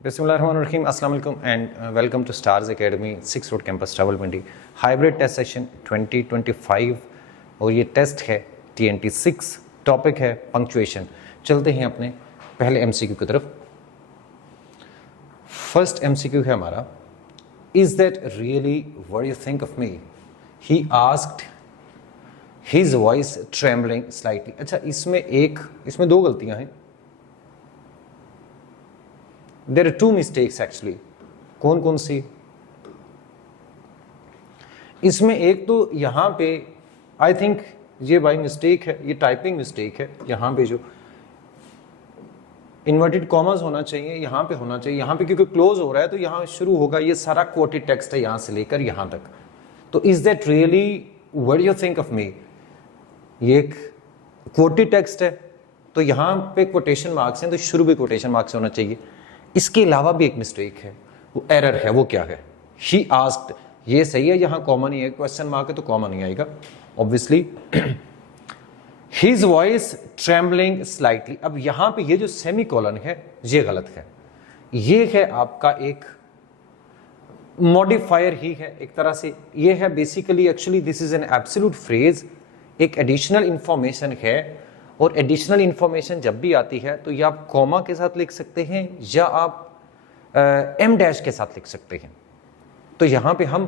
Bismillahirrahmanirrahim. Assalamu alaikum and welcome to Stars Academy 6 Road Campus Travel Mandi hybrid test session 2025 और ये test है TNT 6। Topic है punctuation. चलते हैं अपने पहले MCQ की तरफ। फर्स्ट MCQ है हमारा, is that really what you think of me, he asked, his voice trembling slightly. अच्छा, इसमें दो गलतियां हैं। There are two mistakes actually। कौन कौन सी? इसमें एक तो यहाँ पे आई थिंक ये बाई मिस्टेक है, ये टाइपिंग मिस्टेक है। यहाँ पे जो इन्वर्टेड कॉमर्स होना चाहिए यहाँ पे होना चाहिए, यहाँ पे क्योंकि क्लोज हो रहा है तो यहाँ शुरू होगा। ये सारा क्वोटेड टेक्स्ट है यहाँ से लेकर यहाँ तक। तो is that really what you think of me, ये एक क्वोटेड टेक्स्ट है तो यहाँ पे कोटेशन मार्क्स हैं तो शुरू भी कोटेशन मार्क्स होना चाहिए। इसके अलावा भी एक मिस्टेक है, वो एरर है। वो क्या है? ही आस्क्ड, ये सही है, यहाँ कॉमन ही है, क्वेश्चन मार्क है तो कॉमन ही आएगा obviously. His voice trembling slightly. अब यहाँ पे ये जो सेमी कॉलन है ये गलत है। ये है आपका एक मॉडिफायर ही है एक तरह से। ये है basically, actually this is an absolute phrase, एक एडिशनल इंफॉर्मेशन है। और एडिशनल इंफॉर्मेशन जब भी आती है तो या आप कॉमा के साथ लिख सकते हैं या आप एम डैश के साथ लिख सकते हैं। तो यहाँ पे हम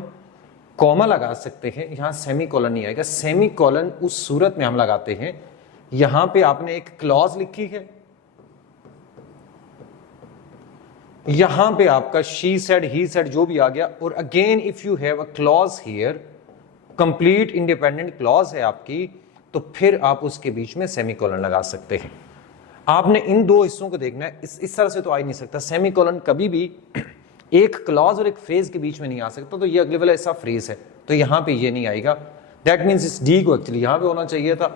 कॉमा लगा सकते हैं, यहाँ सेमी कॉलन नहीं आएगा। सेमी कॉलन उस सूरत में हम लगाते हैं, यहाँ पे आपने एक क्लॉज लिखी है, यहाँ पे आपका शी सेड, ही सेड जो भी आ गया। और again if you have a clause here, complete independent clause है आपकी, तो फिर आप उसके बीच में सेमीकोलन लगा सकते हैं। आपने इन दो हिस्सों को देखना है, इस तरह से तो आ ही नहीं सकता। सेमीकोलन कभी भी एक क्लॉज और एक फ्रेज के बीच में नहीं आ सकता। तो ये अगले वाला ऐसा फ्रेज है तो यहां पे ये नहीं आएगा। दैट मीन्स इस डी को एक्चुअली यहां पे होना चाहिए था।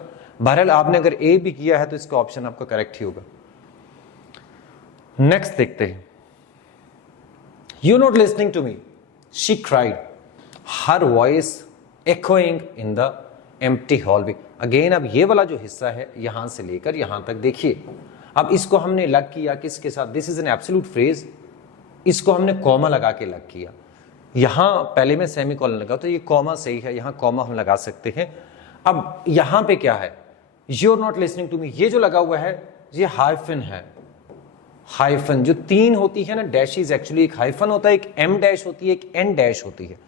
बहरहाल आपने अगर ए भी किया है तो इसका ऑप्शन आपका करेक्ट ही होगा। नेक्स्ट देखते हैं। You not listening to me, she cried, her voice echoing in the empty hallway। Again अब ये वाला जो हिस्सा है यहां से लेकर यहां तक देखिए। अब इसको हमने लग किया किसके साथ? This is an absolute phrase, इसको हमने कॉमा लगा के लग किया। यहां पहले में सेमी कॉलन लगा तो ये कॉमा सही है, यहां कॉमा हम लगा सकते हैं। अब यहां पे क्या है? You are not listening to me, ये जो लगा हुआ है ये हाइफन है। हाइफन जो तीन होती है ना डैशेज, एक्चुअली एक हाइफन होता है, एक एम डैश होती है, एक एन डैश होती है।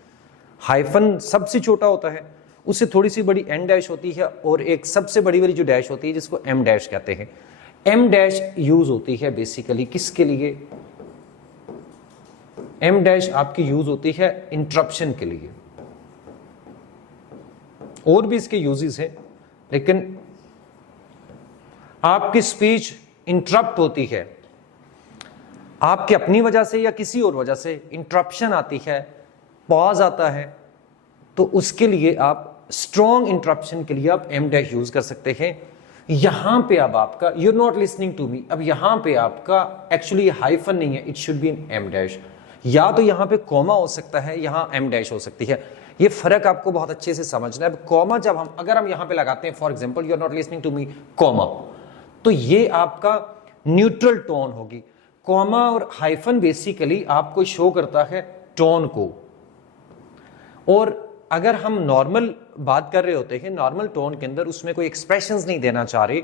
हाइफन सबसे छोटा होता है, उससे थोड़ी सी बड़ी एन डैश होती है, और एक सबसे बड़ी वाली जो डैश होती है जिसको एम डैश कहते हैं। एम डैश यूज होती है बेसिकली किसके लिए? एम डैश आपकी यूज होती है इंटरप्शन के लिए। और भी इसके यूजेस हैं, लेकिन आपकी स्पीच इंटरप्ट होती है आपकी अपनी वजह से या किसी और वजह से, इंटरप्शन आती है, पॉज आता है, तो उसके लिए आप स्ट्रॉन्ग इंटरप्शन के लिए आप एम डैश यूज कर सकते हैं। यहां पे अब आपका you not listening to me, अब यहां पे आपका एक्चुअली हाइफन नहीं है, it should be an em dash. या तो यहां पे कॉमा हो सकता है, यहां एम डैश हो सकती है। ये फर्क आपको बहुत अच्छे से समझना है। अब कॉमा जब हम अगर हम यहां पे लगाते हैं, for example you are not listening to me comma, तो ये आपका न्यूट्रल टोन होगी। कॉमा और हाइफन बेसिकली आपको शो करता है टोन को। और अगर हम नॉर्मल बात कर रहे होते हैं, नॉर्मल टोन के अंदर उसमें कोई एक्सप्रेशंस नहीं देना चाह रहे,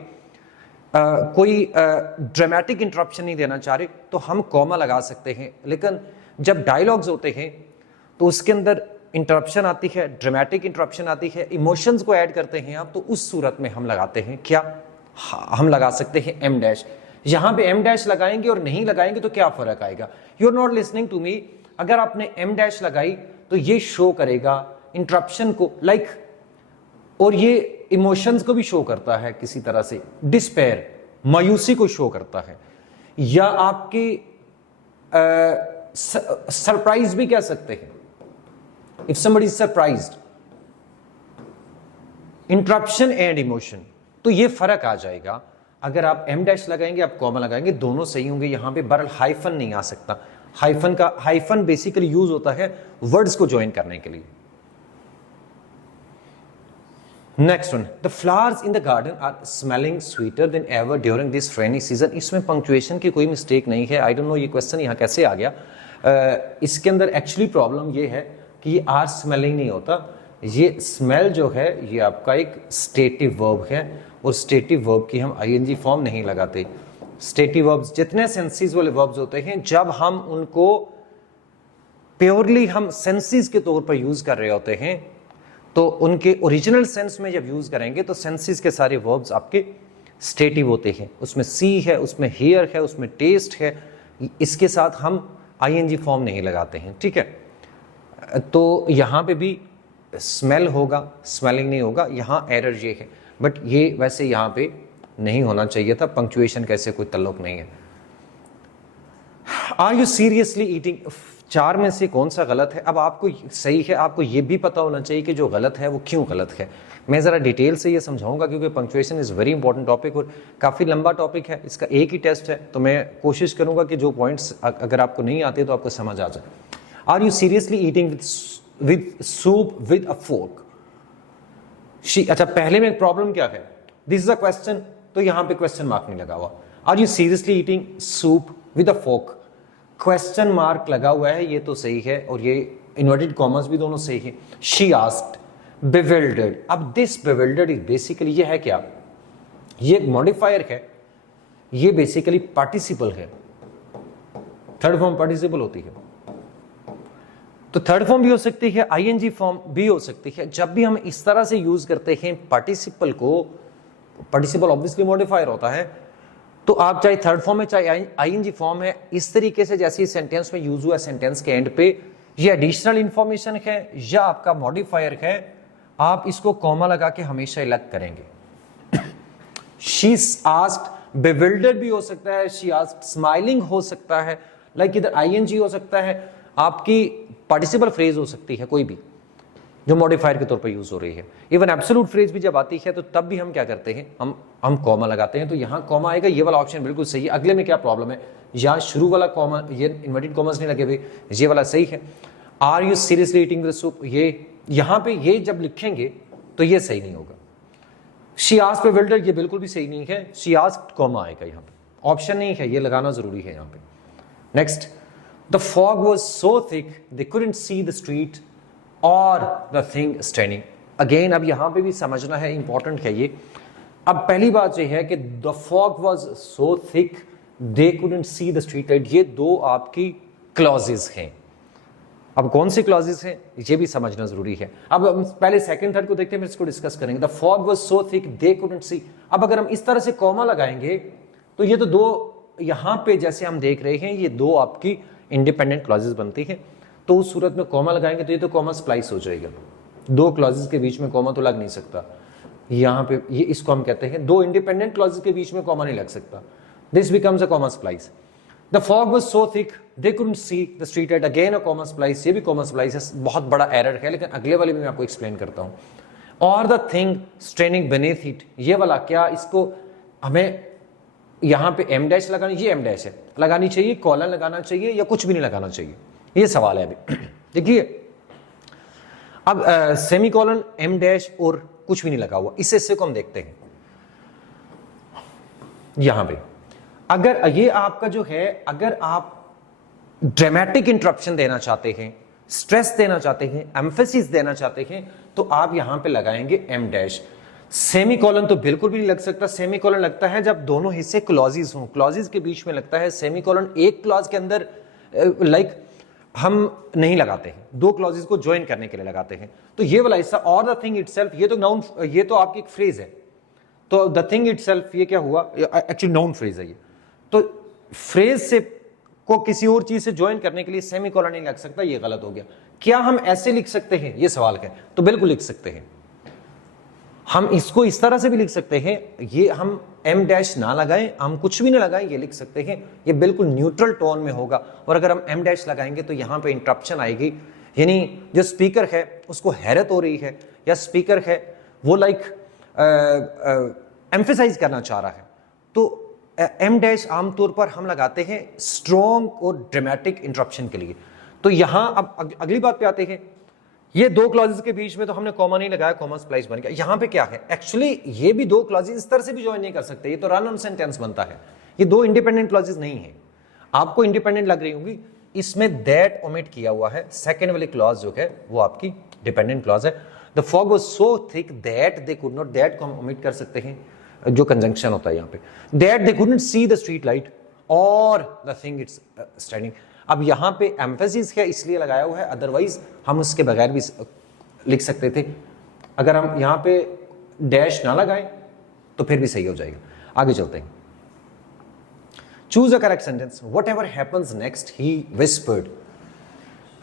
कोई ड्रामेटिक इंटरप्शन नहीं देना चाह रहे, तो हम कॉमा लगा सकते हैं। लेकिन जब डायलॉग्स होते हैं तो उसके अंदर इंटरप्शन आती है, ड्रामेटिक इंटरप्शन आती है, इमोशंस को ऐड करते हैं आप, तो उस सूरत में हम लगाते हैं क्या? हम लगा सकते हैं एम डैश। यहां पे एम डैश लगाएंगे और नहीं लगाएंगे तो क्या फर्क आएगा? You are not listening to me, अगर आपने एम डैश लगाई तो ये शो करेगा इंटरप्शन को, लाइक, और ये इमोशंस को भी शो करता है किसी तरह से, डिस्पेयर, मायूसी को शो करता है, या आपकी सरप्राइज भी कह सकते हैं। If somebody is surprised, interruption and emotion, तो ये फर्क आ जाएगा। अगर आप एम डैश लगाएंगे, आप कॉमा लगाएंगे, दोनों सही होंगे। यहां पे बरल हाइफन नहीं आ सकता। हाइफन बेसिकली यूज होता है वर्ड्स को ज्वाइन करने के लिए। Next one, the flowers in the garden are smelling sweeter than ever during this rainy season. इसमें पंक्चुएशन की कोई मिस्टेक नहीं है। आई डोंट नो ये क्वेश्चन यहाँ कैसे आ गया। इसके अंदर एक्चुअली प्रॉब्लम ये है कि ये आर स्मेलिंग नहीं होता, ये स्मेल जो है ये आपका एक स्टेटिव वर्ब है, और स्टेटिव वर्ब की हम आईएनजी फॉर्म नहीं लगाते। स्टेटिव वर्ब्स जितने सेंसेस वाले वर्ब्स होते हैं, जब हम उनको प्योरली हम सेंसेस के तौर पर यूज कर रहे होते हैं, तो उनके ओरिजिनल सेंस में जब यूज करेंगे तो सेंसेस के सारे वर्ब्स आपके स्टेटिव होते हैं। उसमें सी है, उसमें हियर है, उसमें टेस्ट है, इसके साथ हम आईएनजी फॉर्म नहीं लगाते हैं, ठीक है। तो यहाँ पे भी स्मेल होगा, स्मेलिंग नहीं होगा, यहाँ एरर ये है। बट ये वैसे यहाँ पे नहीं होना चाहिए था, पंक्चुएशन कैसे कोई ताल्लुक नहीं है। आर यू सीरियसली ईटिंग, चार में से कौन सा गलत है? अब आपको सही है, आपको ये भी पता होना चाहिए कि जो गलत है वो क्यों गलत है। मैं ज़रा डिटेल से ये समझाऊंगा, क्योंकि punctuation is very important topic और काफ़ी लंबा टॉपिक है। इसका एक ही टेस्ट है, तो मैं कोशिश करूंगा कि जो पॉइंट्स अगर आपको नहीं आते तो आपको समझ आ जाए। Are you seriously eating with soup with a fork? अच्छा, पहले में प्रॉब्लम क्या है? दिस इज अ क्वेश्चन, तो यहां पे क्वेश्चन मार्क नहीं लगा हुआ। Are you seriously eating soup with a fork? Question mark लगा हुआ है, ये तो सही है, और ये इन्वर्टेड कॉमर्स भी दोनों सही है। She asked bewildered। अब दिस bewildered इज बेसिकली ये है क्या? ये एक मॉडिफायर है, ये बेसिकली पार्टिसिपल है, थर्ड फॉर्म पार्टिसिपल होती है। तो थर्ड फॉर्म भी हो सकती है, आईएनजी फॉर्म भी हो सकती है। जब भी हम इस तरह से यूज करते हैं पार्टिसिपल को, पार्टिसिपल ऑब्वियसली मॉडिफायर होता है, तो आप चाहे थर्ड फॉर्म है चाहे आईएनजी फॉर्म है, इस तरीके से जैसे सेंटेंस में यूज हुआ, सेंटेंस के एंड पे ये एडिशनल इंफॉर्मेशन है या आपका मॉडिफायर है, आप इसको कॉमा लगा के हमेशा अलग करेंगे। शी आस्क्ड bewildered भी हो सकता है, शी आस्क्ड स्माइलिंग हो सकता है, लाइक इधर आईएनजी हो सकता है, आपकी पार्टिसिपल फ्रेज हो सकती है, कोई भी जो मॉडिफायर के तौर पर यूज हो रही है। इवन एब्सोल्यूट फ्रेज भी जब आती है तो तब भी हम क्या करते हैं, हम कॉमा लगाते हैं। तो यहां कॉमा आएगा, ये वाला ऑप्शन बिल्कुल सही है। अगले में क्या प्रॉब्लम है, यहां शुरू वाला कॉमा, ये इन्वर्टेड कॉमर्स नहीं लगे हुए, ये वाला सही है। Are you seriously eating with soup, ये यहां पे ये जब लिखेंगे तो ये सही नहीं होगा। शी आस्क्ड bewildered, ये बिल्कुल भी सही नहीं है, शी आस्क्ड कॉमा आएगा यहां पे, ऑप्शन नहीं है, ये लगाना जरूरी है यहां पे। Next, the fog was so thick they couldn't see the street और द थिंग स्टैंडिंग। अगेन अब यहां पे भी समझना है, इंपॉर्टेंट है ये। अब पहली बात ये है कि the fog was so thick they couldn't see the street light, ये दो आपकी क्लॉजेस हैं। अब कौन सी क्लॉजेस हैं ये भी समझना जरूरी है। अब हम पहले सेकंड थर्ड को देखते हैं, फिर इसको डिस्कस करेंगे। The fog was so thick they couldn't see. अब अगर हम इस तरह से कॉमा लगाएंगे तो ये तो दो, यहां पे जैसे हम देख रहे हैं, ये दो आपकी इंडिपेंडेंट क्लॉजेस बनती हैं। तो उस सूरत में कॉमा लगाएंगे तो ये तो कॉमा स्प्लाइस हो जाएगा, दो क्लॉजेस के बीच में कॉमा तो लग नहीं सकता। यहां पे ये इसको हम कहते हैं, दो इंडिपेंडेंट क्लॉजेस के बीच में कॉमा नहीं लग सकता, this becomes a comma splice. The fog was so thick they couldn't see the street light, again a comma splice, ये भी कॉमा स्प्लाइस है, बहुत बड़ा एरर है, लेकिन अगले वाले में मैं आपको एक्सप्लेन करता हूं। और the thing straining beneath it, ये वाला क्या, इसको हमें यहां पे एम डैश लगानी, ये एम डैश है, लगानी चाहिए, कॉलन लगाना चाहिए या कुछ भी नहीं लगाना चाहिए, ये सवाल है अभी। देखिए अब सेमी कॉलन, एम डैश और कुछ भी नहीं लगा हुआ, इस हिस्से को हम देखते हैं। यहां पे अगर ये आपका जो है, अगर आप ड्रामेटिक इंटरप्शन देना चाहते हैं, स्ट्रेस देना चाहते हैं, एम्फेसिस देना चाहते हैं, तो आप यहां पे लगाएंगे एम डैश। सेमी कॉलन तो बिल्कुल भी नहीं लग सकता। सेमी कॉलन लगता है जब दोनों हिस्से क्लॉजेस हों, क्लॉजेस के बीच में लगता है सेमी कॉलन। एक क्लॉज के अंदर लाइक हम नहीं लगाते हैं, दो क्लॉजेस को ज्वाइन करने के लिए लगाते हैं। तो ये वाला हिस्सा और द थिंग इटसेल्फ, ये तो नाउन, ये तो आपकी एक फ्रेज है। तो द थिंग इटसेल्फ ये क्या हुआ, एक्चुअली नाउन फ्रेज है ये। तो फ्रेज से को किसी और चीज से ज्वाइन करने के लिए सेमी कॉलन नहीं लग सकता, ये गलत हो गया। क्या हम ऐसे लिख सकते हैं, ये सवाल है, तो बिल्कुल लिख सकते हैं। हम इसको इस तरह से भी लिख सकते हैं, ये हम एम डैश ना लगाएं, हम कुछ भी ना लगाएं, ये लिख सकते हैं, ये बिल्कुल न्यूट्रल टोन में होगा। और अगर हम एम डैश लगाएंगे तो यहां पे इंटरप्शन आएगी, यानी जो स्पीकर है उसको हैरत हो रही है, या स्पीकर है वो लाइक एम्फेसाइज करना चाह रहा है। तो एम डैश आमतौर पर हम लगाते हैं स्ट्रॉन्ग और ड्रामेटिक इंटरप्शन के लिए। तो यहां अब अगली बात पे आते हैं, ये दो क्लॉजेस के बीच में तो हमने कॉमा नहीं लगाया, कॉमा स्प्लाइस बन गया। यहां पे क्या है, एक्चुअली ये भी दो क्लॉजेस इस तरह से भी ज्वाइन नहीं कर सकते, ये तो रन ऑन सेंटेंस बनता है, ये दो इंडिपेंडेंट क्लॉजेस नहीं है। आपको इंडिपेंडेंट लग रही होंगी, इसमें दैट ओमिट किया हुआ है, सेकंड वाली क्लॉज जो है वो आपकी डिपेंडेंट क्लॉज है। The fog was so thick that they could not, that को हम ओमिट कर सकते हैं, जो कंजंक्शन होता है यहाँ पे, that they couldn't see the street light और द थिंग इट्स स्टैंडिंग। अब यहाँ पे एम्फेसिस है इसलिए लगाया हुआ है, अदरवाइज हम उसके बगैर भी लिख सकते थे। अगर हम यहाँ पे डैश ना लगाएं तो फिर भी सही हो जाएगा। आगे चलते हैं। Choose a correct sentence. What ever happens next he whispered,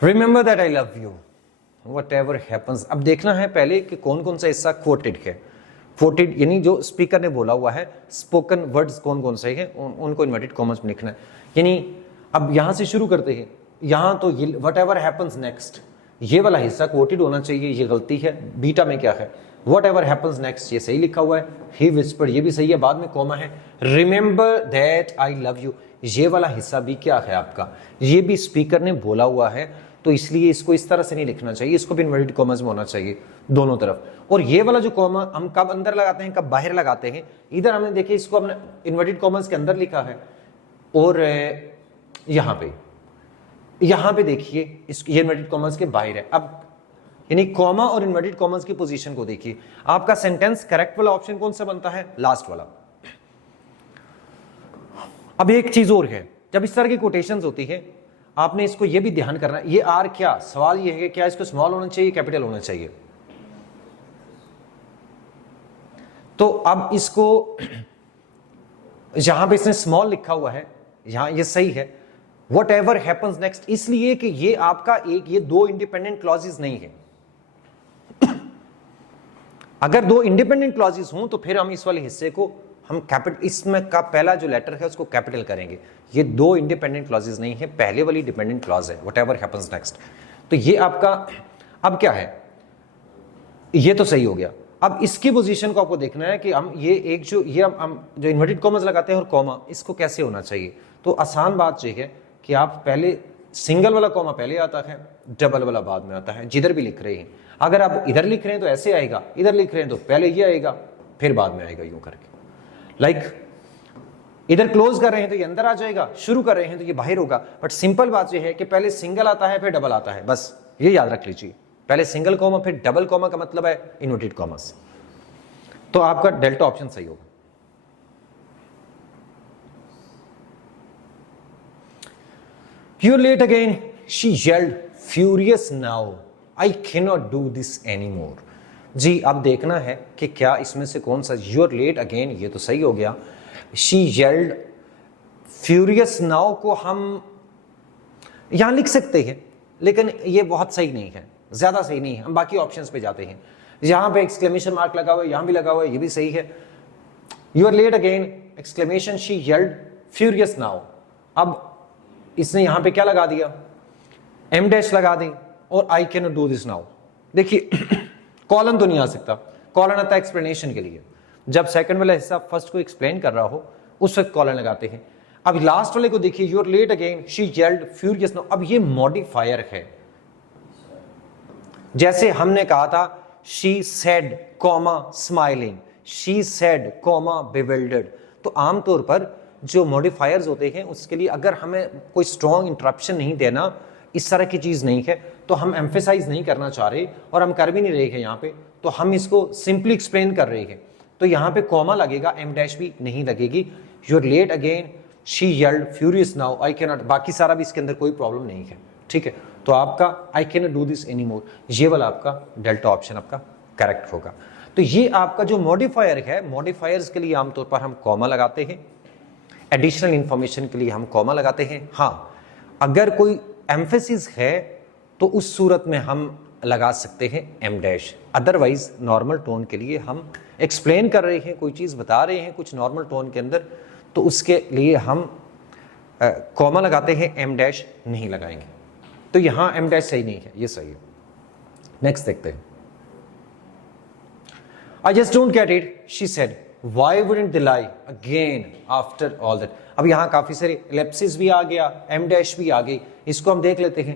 remember that I love you. What ever happens, अब देखना है पहले कि कौन कौन सा हिस्सा क्वोटेड है। क्वोटेड यानी जो स्पीकर ने बोला हुआ है, स्पोकन वर्ड्स कौन कौन से हैं उनको इन्वर्टेड कॉमर्स में लिखना है। यानी अब यहां से शुरू करते हैं। यहां तो ये वट एवर हैपन्स नेक्स्ट, ये वाला हिस्सा क्वोटेड होना चाहिए, ये गलती है। बीटा में क्या है, वट एवर हैपन्स नेक्स्ट, ये सही लिखा हुआ है। ही विस्पर्ड, ये भी सही है, बाद में कॉमा है। Remember that I love you, ये वाला हिस्सा भी क्या है आपका, ये भी स्पीकर ने बोला हुआ है, तो इसलिए इसको इस तरह से नहीं लिखना चाहिए, इसको भी इन्वर्टेड कॉमर्स में होना चाहिए दोनों तरफ। और ये वाला जो कॉमा हम कब अंदर लगाते हैं कब बाहर लगाते हैं, इधर हमने देखिए इसको हमने इन्वर्टेड कॉमर्स के अंदर लिखा है, और यहां पे देखिए ये इन्वर्टेड कॉमर्स के बाहर है। अब यानी कॉमा और इन्वर्टेड कॉमर्स की पोजीशन को देखिए। आपका सेंटेंस करेक्ट वाला ऑप्शन कौन सा बनता है, लास्ट वाला। अब एक चीज और है, जब इस तरह की कोटेशंस होती है आपने इसको ये भी ध्यान करना है, ये आर क्या, सवाल ये है कि क्या इसको स्मॉल होना चाहिए कैपिटल होना चाहिए। तो अब इसको जहां पे इसने स्मॉल लिखा हुआ है यहां ये सही है। वट एवर हैपन्स नेक्स्ट, इसलिए कि ये आपका ये दो इंडिपेंडेंट क्लॉजेस नहीं है। अगर दो इंडिपेंडेंट क्लॉजेस हों तो फिर हम इस वाले हिस्से को हम कैपिटल, इसमें का पहला जो लेटर है उसको कैपिटल करेंगे। ये दो इंडिपेंडेंट क्लॉजेस नहीं है, पहले वाली डिपेंडेंट क्लॉज है, वट एवर हैपन्स नेक्स्ट। तो ये आपका अब क्या है, ये तो सही हो गया। अब इसकी पोजीशन को आपको देखना है कि हम ये एक जो ये हम जो इन्वर्टेड कॉमर्स लगाते हैं और कॉमा, इसको कैसे होना चाहिए। तो आसान बात ये है कि आप पहले सिंगल वाला कॉमा पहले आता है, डबल वाला बाद में आता है, जिधर भी लिख रहे हैं। अगर आप इधर लिख रहे हैं तो ऐसे आएगा, इधर लिख रहे हैं तो पहले ये आएगा फिर बाद में आएगा, यूं करके। लाइक इधर क्लोज कर रहे हैं तो ये अंदर आ जाएगा, शुरू कर रहे हैं तो ये बाहर होगा। बट सिंपल बात यह है कि पहले सिंगल आता है फिर डबल आता है, बस ये याद रख लीजिए। पहले सिंगल कॉमा फिर डबल कॉमा का मतलब है इन्वर्टेड कॉमर्स। तो आपका डेल्टा ऑप्शन सही होगा। You're late again, she yelled, furious now. I cannot do this anymore. जी अब देखना है कि क्या इसमें से कौन सा, You're late again ये तो सही हो गया। She yelled, furious now को हम यहां लिख सकते हैं, लेकिन ये बहुत सही नहीं है, ज्यादा सही नहीं है। हम बाकी ऑप्शंस पे जाते हैं। यहां पे एक्सक्लेमेशन मार्क लगा हुआ है, यहां भी लगा हुआ है, ये भी सही है। You're late again, exclamation, she yelled, furious now। अब इसने यहां पे क्या लगा दिया, एम डैश लगा दी, और आई can not do this now. देखिए कॉलन तो नहीं आ सकता, कॉलन आता है एक्सप्लेनेशन के लिए। जब सेकंड वाला हिस्सा फर्स्ट को एक्सप्लेन कर रहा हो उस वक्त कॉलन लगाते हैं। अब लास्ट वाले को देखिए, you're late again, she yelled furious now. अब ये मॉडिफायर है। जैसे हमने कहा था she said comma smiling, she said comma bewildered. तो आमतौर पर जो मॉडिफायर्स होते हैं उसके लिए अगर हमें कोई स्ट्रॉन्ग इंटरप्शन नहीं देना, इस तरह की चीज नहीं है, तो हम एम्फेसाइज नहीं करना चाह रहे और हम कर भी नहीं रहे हैं यहाँ पे, तो हम इसको सिंपली एक्सप्लेन कर रहे हैं। तो यहाँ पे कॉमा लगेगा, एम डैश भी नहीं लगेगी। You're late again, she yelled furious now, I can not, बाकी सारा भी इसके अंदर कोई प्रॉब्लम नहीं है, ठीक है। तो आपका आई can not do this any more, ये वाला आपका डेल्टा ऑप्शन आपका करेक्ट होगा। तो ये आपका जो मॉडिफायर है, मॉडिफायर्स के लिए आमतौर पर हम कॉमा लगाते हैं, एडिशनल इंफॉर्मेशन के लिए हम कॉमा लगाते हैं। हाँ, अगर कोई एम्फेसिस है तो उस सूरत में हम लगा सकते हैं em dash. Otherwise normal tone के लिए हम एक्सप्लेन कर रहे हैं, कोई चीज़ बता रहे हैं कुछ नॉर्मल टोन के अंदर, तो उसके लिए हम कॉमा लगाते हैं, एम डैश नहीं लगाएंगे। तो यहाँ एम डैश सही नहीं है, ये सही है। नेक्स्ट देखते हैं। I just don't get it, she said. Why wouldn't they lie again after all that? अब यहाँ काफी सारे एलिप्सिस भी आ गया, एम डैश भी आ गई, इसको हम देख लेते हैं।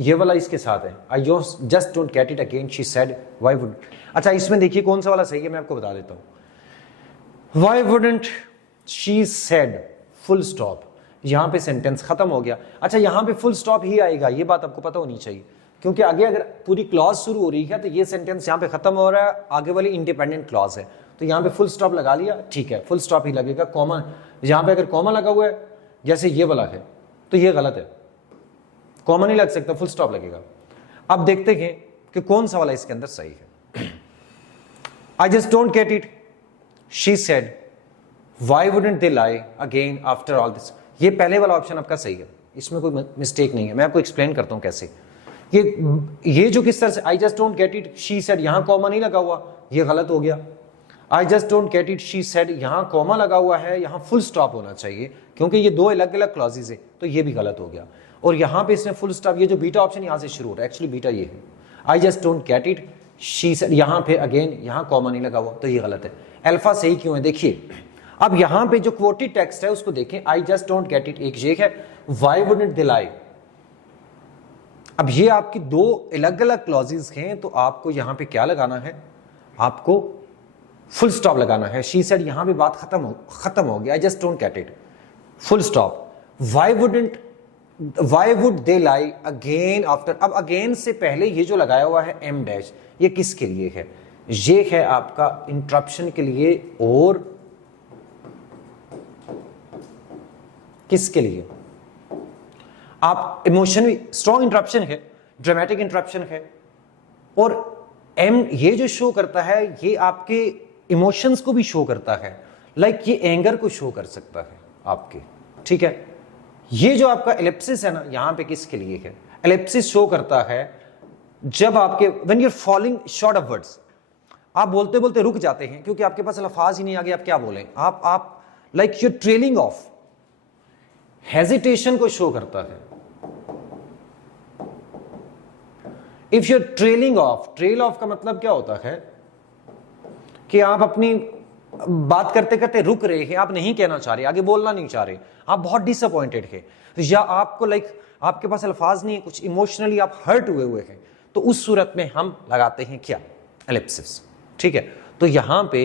ये वाला इसके साथ है, I just don't get it again she said why would. अच्छा इसमें देखिए कौन सा वाला सही है, मैं आपको बता देता हूं। Why wouldn't she said full stop, यहां पे सेंटेंस खत्म हो गया। अच्छा यहां पे फुल स्टॉप ही आएगा, ये बात आपको पता होनी चाहिए, क्योंकि आगे अगर पूरी क्लॉज शुरू हो रही है तो ये सेंटेंस यहां पे खत्म हो रहा है, आगे वाली इंडिपेंडेंट क्लॉज है, तो यहां पे फुल स्टॉप लगा लिया, ठीक है, फुल स्टॉप ही लगेगा। कॉमा यहां पे अगर कॉमा लगा हुआ है जैसे ये वाला है तो ये गलत है, कॉमा नहीं लग सकता, फुल स्टॉप लगेगा। अब देखते हैं कि कौन सा वाला इसके अंदर सही है। I just don't get it she said why wouldn't they lie again after all this, ये पहले वाला ऑप्शन आपका सही है, इसमें कोई मिस्टेक नहीं है। मैं आपको एक्सप्लेन करता हूं कैसे। ये जो किस तरह से I just don't get it she said, यहां कॉमा नहीं लगा हुआ, ये गलत हो गया। I just don't get it she said, यहां कॉमा लगा हुआ है, यहां फुल स्टॉप होना चाहिए, क्योंकि ये दो अलग अलग क्लॉजेज है, तो ये भी गलत हो गया। और यहां पे इसने फुल स्टॉप, ये जो बीटा ऑप्शन यहां से शुरू हो रहा है, एक्चुअली बीटा ये है। I just don't get it she said, यहां पे अगेन यहां कॉमा नहीं लगा हुआ, तो ये गलत है। अल्फा सही क्यों है देखिए। अब यहां पे जो क्वोटेड टेक्स्ट है उसको देखें, I just don't get it एक ये है, व्हाई वुडंट दे लाई, अब ये आपकी दो अलग अलग क्लॉजेज हैं, तो आपको यहां पे क्या लगाना है, आपको फुल स्टॉप लगाना है। शी सेड यहां पे बात खत्म हो गया, I just don't get it full stop. Why would they lie again after, अब अगेन से पहले ये जो लगाया हुआ है एम डैश, ये किसके लिए है, ये है आपका इंटरप्शन के लिए, और किसके लिए, आप इमोशनली स्ट्रॉन्ग इंटरप्शन है, ड्रामेटिक इंटरप्शन है, और एम ये जो शो करता है ये आपके इमोशंस को भी शो करता है, लाइक ये एंगर को शो कर सकता है आपके, ठीक है। ये जो आपका एलिप्सिस है ना, यहां पे किसके लिए है, एलिप्सिस शो करता है जब आपके when you are falling short of words, आप बोलते बोलते रुक जाते हैं क्योंकि आपके पास अल्फाज ही नहीं आ गए, आप क्या बोलें, आप like you trailing off, hesitation को शो करता है। If you are trailing off, trail off का मतलब क्या होता है कि आप अपनी बात करते करते रुक रहे हैं, आप नहीं कहना चाह रहे, आगे बोलना नहीं चाह रहे, आप बहुत डिसअपॉइंटेड है, या आपको आपके पास अल्फाज नहीं है, कुछ इमोशनली आप हर्ट हुए हैं, तो उस सूरत में हम लगाते हैं क्या, एलिप्सिस, ठीक है। तो यहां पे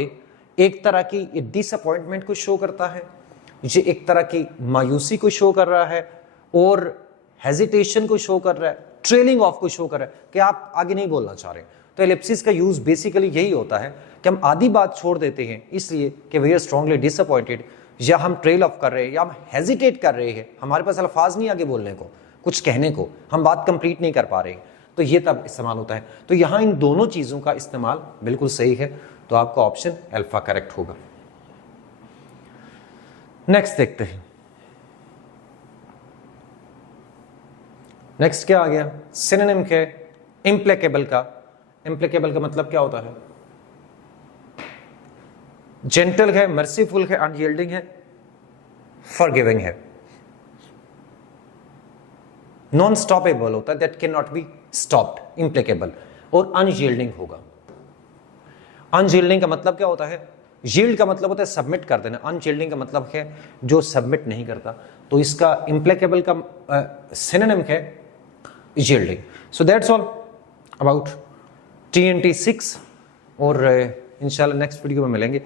एक तरह की डिसअपॉइंटमेंट को शो करता है, ये एक तरह की मायूसी को शो कर रहा है, और हेजिटेशन को शो कर रहा है, ट्रेलिंग ऑफ को शो कर रहा है कि आप आगे नहीं बोलना चाह रहे। तो एलिप्सिस का यूज बेसिकली यही होता है कि हम आधी बात छोड़ देते हैं इसलिए कि वी आर स्ट्रांगली डिसअपॉइंटेड, या हम ट्रेल ऑफ कर रहे हैं, या हम हेजिटेट कर रहे हैं, हमारे पास अल्फाज नहीं आगे बोलने को, कुछ कहने को, हम बात कंप्लीट नहीं कर पा रहे, तो ये तब इस्तेमाल होता है। तो यहां इन दोनों चीजों का इस्तेमाल बिल्कुल सही है, तो आपका ऑप्शन अल्फा करेक्ट होगा। नेक्स्ट देखते हैं, नेक्स्ट क्या आ गया, सिनोनिम के इम्प्लिकेबल का। इम्प्लिकेबल का मतलब क्या होता है, जेंटल है, मर्सीफुल है, अनयील्डिंग है, फॉरगिविंग है, नॉन स्टॉपेबल होता है, that can not be stopped, implacable, और अनयील्डिंग होगा। अनयील्डिंग का मतलब क्या होता है, यील्ड का मतलब होता है सबमिट कर देना, अनयील्डिंग का मतलब है जो सबमिट नहीं करता, तो इसका इम्प्लिकेबल का सिनोनिम है yielding. So that's all about TNT 6, और इंशाल्लाह नेक्स्ट वीडियो में मिलेंगे।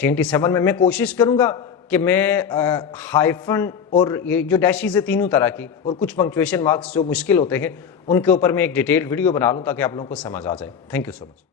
TNT 7 में मैं कोशिश करूंगा कि मैं हाइफन और ये जो डैशीज है तीनों तरह की, और कुछ पंक्चुएशन मार्क्स जो मुश्किल होते हैं उनके ऊपर मैं एक डिटेल्ड वीडियो बना लूं ताकि आप लोगों को समझ आ जाए। Thank you so much.